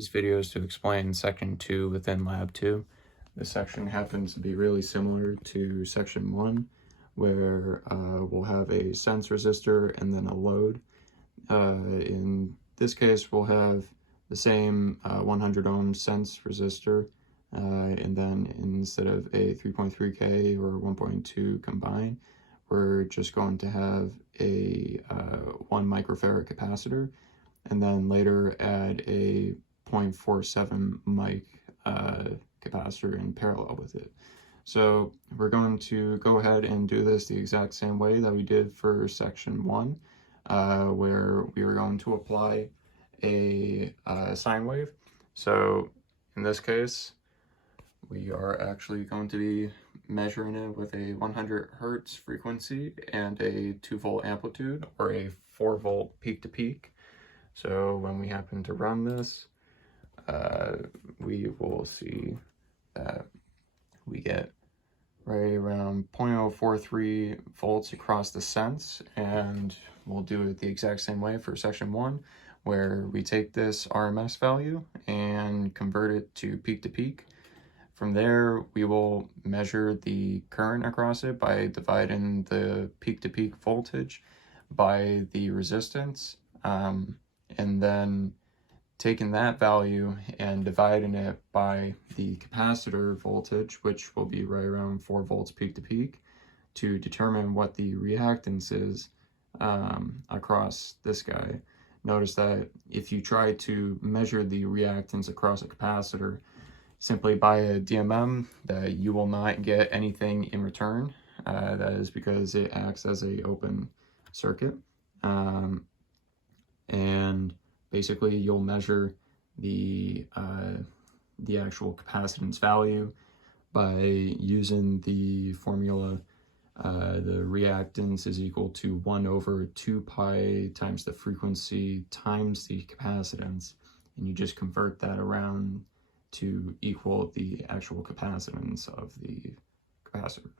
This video is to explain Section 2 within Lab 2. This section happens to be really similar to Section 1, where we'll have a sense resistor and then a load. In this case, we'll have the same 100 ohm sense resistor, and then instead of a 3.3K or 1.2 combined, we're just going to have a 1 microfarad capacitor, and then later add a 0.47 mic capacitor in parallel with it. So we're going to go ahead and do this the exact same way that we did for Section 1, where we were going to apply a sine wave. So in this case, we are actually going to be measuring it with a 100 hertz frequency and a 2-volt amplitude, or a 4-volt peak-to-peak. So when we happen to run this, we will see that we get right around 0.043 volts across the sense, and we'll do it the exact same way for Section 1, where we take this RMS value and convert it to peak-to-peak. From there, we will measure the current across it by dividing the peak-to-peak voltage by the resistance, and then taking that value and dividing it by the capacitor voltage, which will be right around 4 volts peak-to-peak, to determine what the reactance is across this guy. Notice that if you try to measure the reactance across a capacitor simply by a DMM, that you will not get anything in return. That is because it acts as an open circuit. And basically you'll measure the actual capacitance value by using the formula. The reactance is equal to 1 over 2 pi times the frequency times the capacitance, and you just convert that around to equal the actual capacitance of the capacitor.